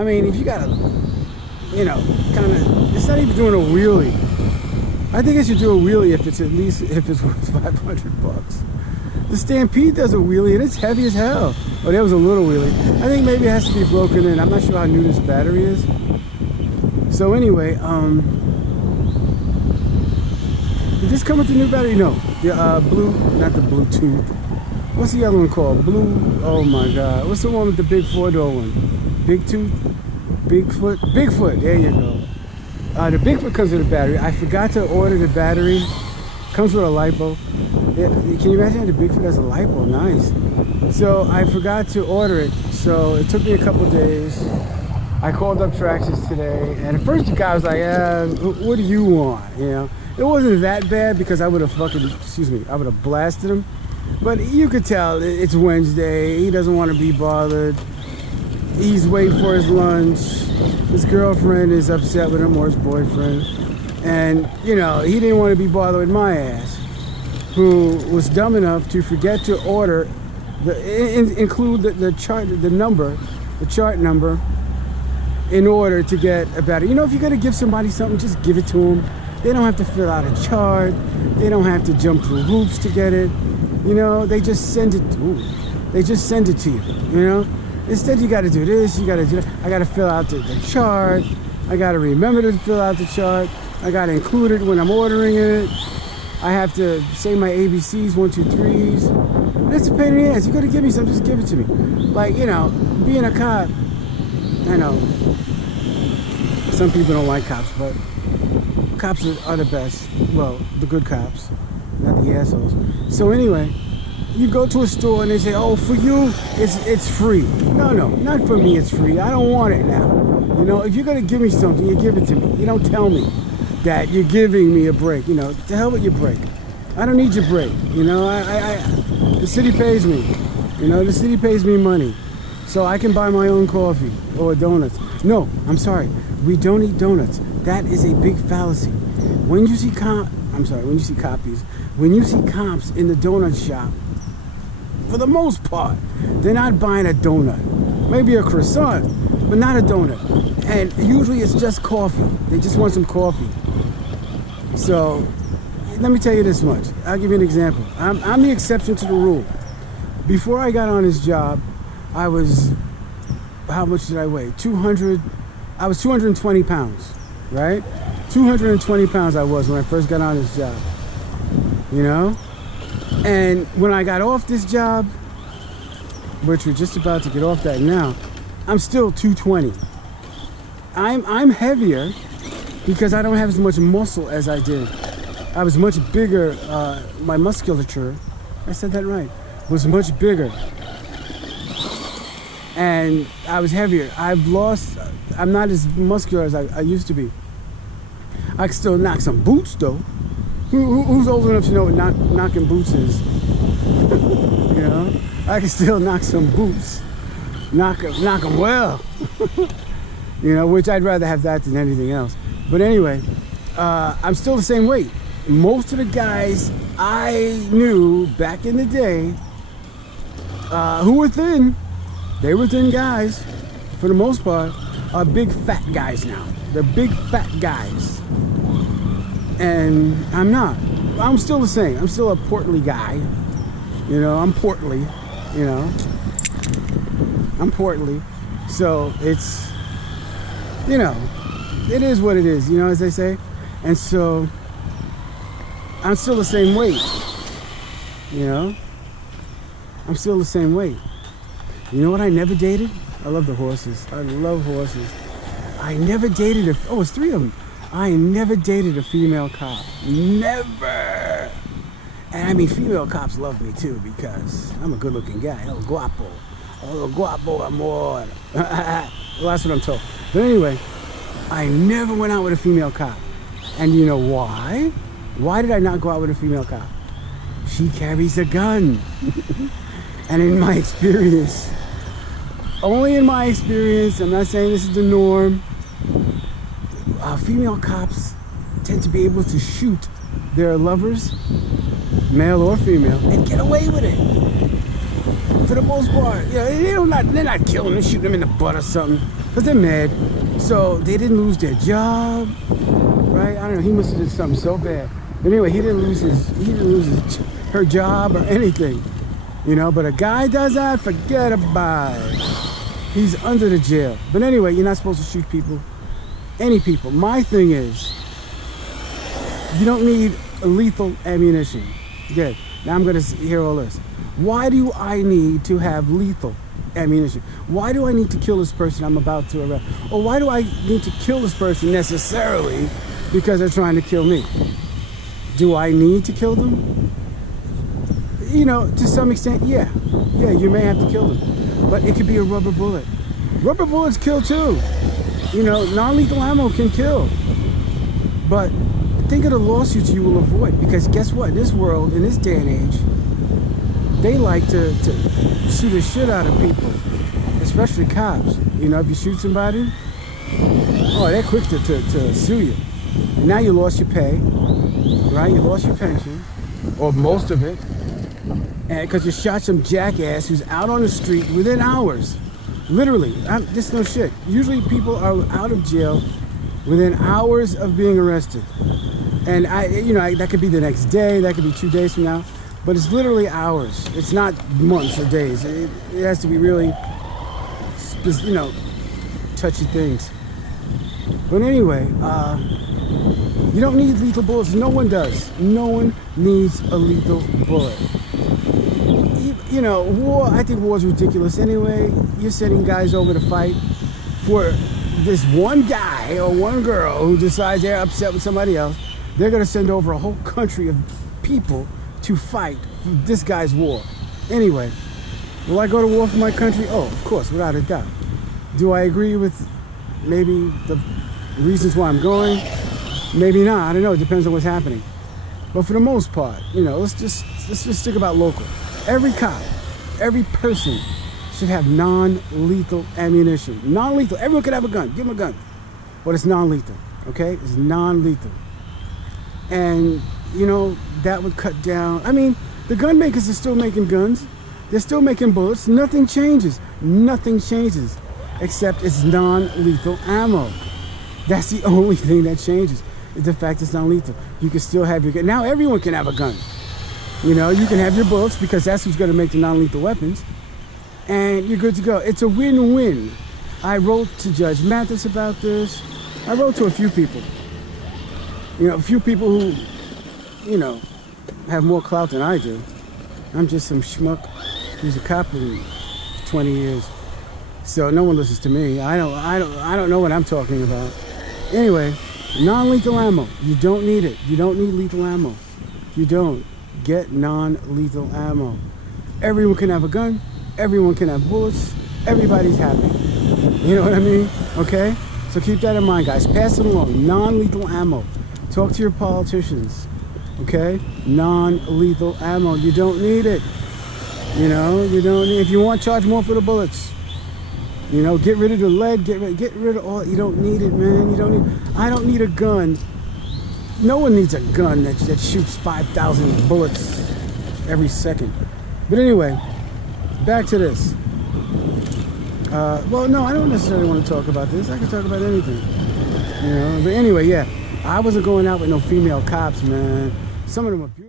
I mean, if you gotta, you know, kind of, it's not even doing a wheelie. I think it should do a wheelie if it's worth 500 bucks. The Stampede does a wheelie and it's heavy as hell. Oh, there was a little wheelie. I think maybe it has to be broken in. I'm not sure how new this battery is. So anyway, did this come with the new battery? No. The blue, not the Bluetooth. What's the other one called? Blue, oh my God. What's the one with the big 4-door one? Big Tooth? Bigfoot? Bigfoot, there you go. The Bigfoot comes with a battery. I forgot to order the battery. Comes with a lipo. Can you imagine the Bigfoot has a lipo? Nice. So I forgot to order it. So it took me a couple days. I called up Traxxas today, and at first the guy was like, what do you want? You know, it wasn't that bad because I would have I would have blasted him. But you could tell it's Wednesday. He doesn't want to be bothered. He's waiting for his lunch. His girlfriend is upset with him, or his boyfriend. And, you know, he didn't want to be bothered with my ass, who was dumb enough to forget to order, include the chart number in order to get a battery. You know, if you're going to give somebody something, just give it to them. They don't have to fill out a chart. They don't have to jump through hoops to get it. You know, they just send it. They just send it to you, you know. Instead, you got to do this, you got to do that. I got to fill out the chart. I got to remember to fill out the chart. I got to include it when I'm ordering it. I have to say my ABCs, 1, 2, 3s. It's a pain in the ass. You got to give me something, just give it to me. Like, you know, being a cop, I know some people don't like cops, but cops are the best. Well, the good cops, not the assholes. So anyway, you go to a store and they say, oh, for you, it's free. No, not for me, it's free. I don't want it now. You know, if you're going to give me something, you give it to me. You don't tell me that you're giving me a break. You know, to hell with your break. I don't need your break. You know, the city pays me. You know, the city pays me money. So I can buy my own coffee or donuts. No, I'm sorry. We don't eat donuts. That is a big fallacy. When you see cops in the donut shop, for the most part, they're not buying a donut. Maybe a croissant, but not a donut. And usually it's just coffee. They just want some coffee. So, let me tell you this much. I'll give you an example. I'm the exception to the rule. Before I got on this job, I was, how much did I weigh? I was 220 pounds, right? 220 pounds I was when I first got on this job, you know? And when I got off this job, which we're just about to get off that now, I'm still 220. I'm heavier because I don't have as much muscle as I did. I was much bigger, my musculature, I said that right, was much bigger. And I was heavier. I'm not as muscular as I used to be. I can still knock some boots though. Who's old enough to know what knocking boots is? You know, I can still knock some boots. Knock them well. You know, which I'd rather have that than anything else. But anyway, I'm still the same weight. Most of the guys I knew back in the day who were thin, they were thin guys, for the most part, are big fat guys now. They're big fat guys. And I'm not. I'm still the same. I'm still a portly guy. You know, I'm portly, you know. I'm portly. So it's, you know, it is what it is, you know, as they say. And so I'm still the same weight. You know? I'm still the same weight. You know what I never dated? I love the horses. I love horses. I never dated it's 3 of them. I never dated a female cop. Never. And I mean, female cops love me too because I'm a good-looking guy. El guapo amor. Well, that's what I'm told. But anyway, I never went out with a female cop. And you know why? Why did I not go out with a female cop? She carries a gun. And in my experience, only in my experience, I'm not saying this is the norm, female cops tend to be able to shoot their lovers, male or female, and get away with it. For the most part, you know, they're not killing them, shooting them in the butt or something. because they're mad. So they didn't lose their job, right? I don't know. He must have did something so bad. But anyway, he didn't lose her job or anything, you know. But a guy does that, forget about it. He's under the jail. But anyway, you're not supposed to shoot people, any people. My thing is, you don't need lethal ammunition. Good. Now I'm gonna hear all this. Why do I need to have lethal ammunition? Why do I need to kill this person I'm about to arrest? Or why do I need to kill this person necessarily because they're trying to kill me? Do I need to kill them? You know, to some extent, yeah. Yeah, you may have to kill them. But it could be a rubber bullet. Rubber bullets kill too. You know, non-lethal ammo can kill. But think of the lawsuits you will avoid. Because guess what? This world, in this day and age, they like to shoot the shit out of people. Especially cops. You know, if you shoot somebody, oh, they're quick to sue you. And now you lost your pay, right? You lost your pension, or most of it, and because you shot some jackass who's out on the street within hours. Literally, this no shit. Usually people are out of jail within hours of being arrested. And that could be the next day, that could be 2 days from now, but it's literally hours. It's not months or days. It has to be really, you know, touchy things. But anyway, you don't need lethal bullets. No one does. No one needs a lethal bullet. You know, war, I think war is ridiculous anyway. You're sending guys over to fight for this one guy or one girl who decides they're upset with somebody else. They're going to send over a whole country of people to fight for this guy's war. Anyway, will I go to war for my country? Oh, of course, without a doubt. Do I agree with maybe the reasons why I'm going? Maybe not. I don't know. It depends on what's happening. But for the most part, you know, let's just stick about local. Every cop, every person should have non-lethal ammunition. Non-lethal. Everyone could have a gun. Give them a gun. But it's non-lethal. Okay? It's non-lethal. And, you know, that would cut down. I mean, the gun makers are still making guns. They're still making bullets. Nothing changes. Nothing changes. Except it's non-lethal ammo. That's the only thing that changes. Is the fact it's non-lethal. You can still have your gun. Now everyone can have a gun. You know, you can have your bullets because that's who's going to make the non-lethal weapons. And you're good to go. It's a win-win. I wrote to Judge Mathis about this. I wrote to a few people. You know, a few people who, you know, have more clout than I do. I'm just some schmuck who's a cop for 20 years. So no one listens to me. I don't know what I'm talking about. Anyway, non-lethal ammo. You don't need it. You don't need lethal ammo. You don't. Get non-lethal ammo. Everyone can have a gun. Everyone can have bullets. Everybody's happy. You know what I mean? Okay? So keep that in mind, guys. Pass it along. Non-lethal ammo. Talk to your politicians. Okay? Non-lethal ammo. You don't need it. You know, you don't need. If you want, charge more for the bullets. You know, get rid of the lead. Get rid of all. You don't need it, man. You don't need. I don't need a gun. No one needs a gun that shoots 5,000 bullets every second. But anyway, back to this. Well, no, I don't necessarily want to talk about this. I can talk about anything. You know, but anyway, yeah. I wasn't going out with no female cops, man. Some of them are beautiful.